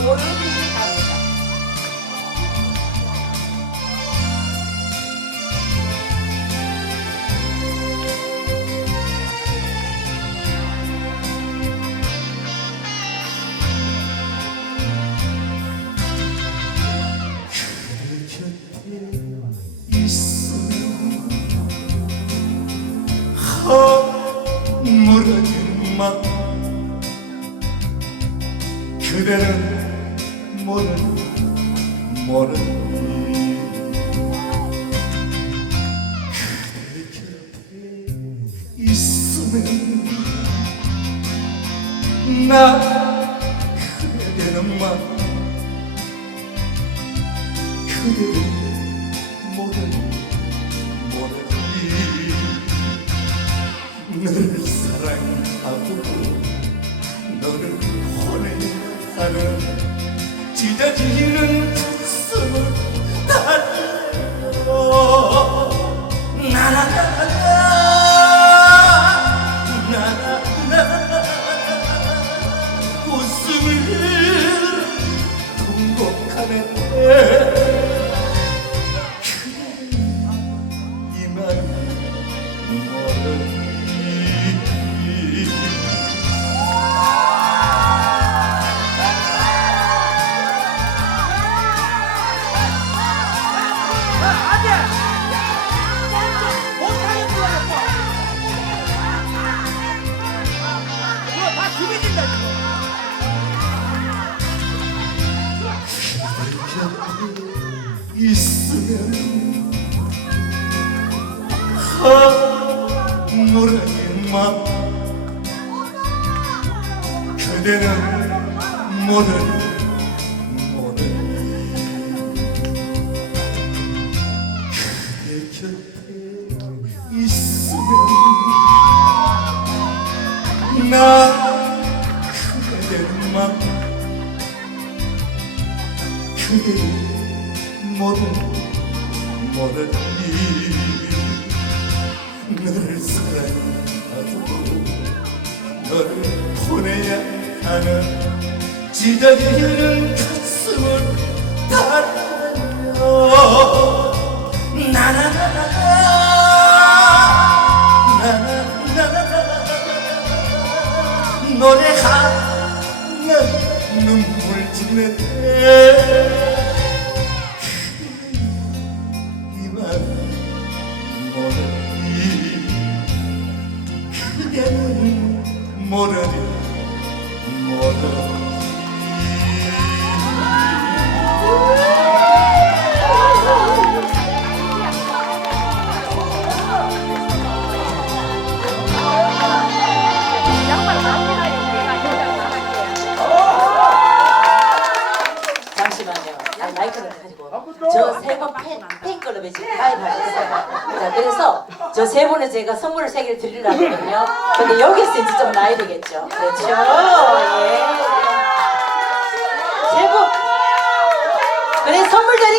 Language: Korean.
분들이 갑니다. 허물어진 마 그대는 모르니 모르니 그대 곁에 있으면 나 그대는 마 그대는 모르니 모르니 너를 사랑하고 너를 보내하는 찢어지는 있으면 마 그대는 그대 있으면 나 그대는 마 그대는 모든 모든 일 너를 사랑하고 너를 보내야 하는 찢어지는 가슴을 달려 나나나나 노래하는 눈물 때 잠시만요. 마이크를 가지고 저세분 팬클럽에 지금 가입하셨어요. 자 그래서 저 세 분에 제가 선물을 세 개를 드리려고 하거든요. 근데 여기서 이제 좀 나야 되겠죠. 그렇죠. 예. 세 분. 그래 선물. 네네네네.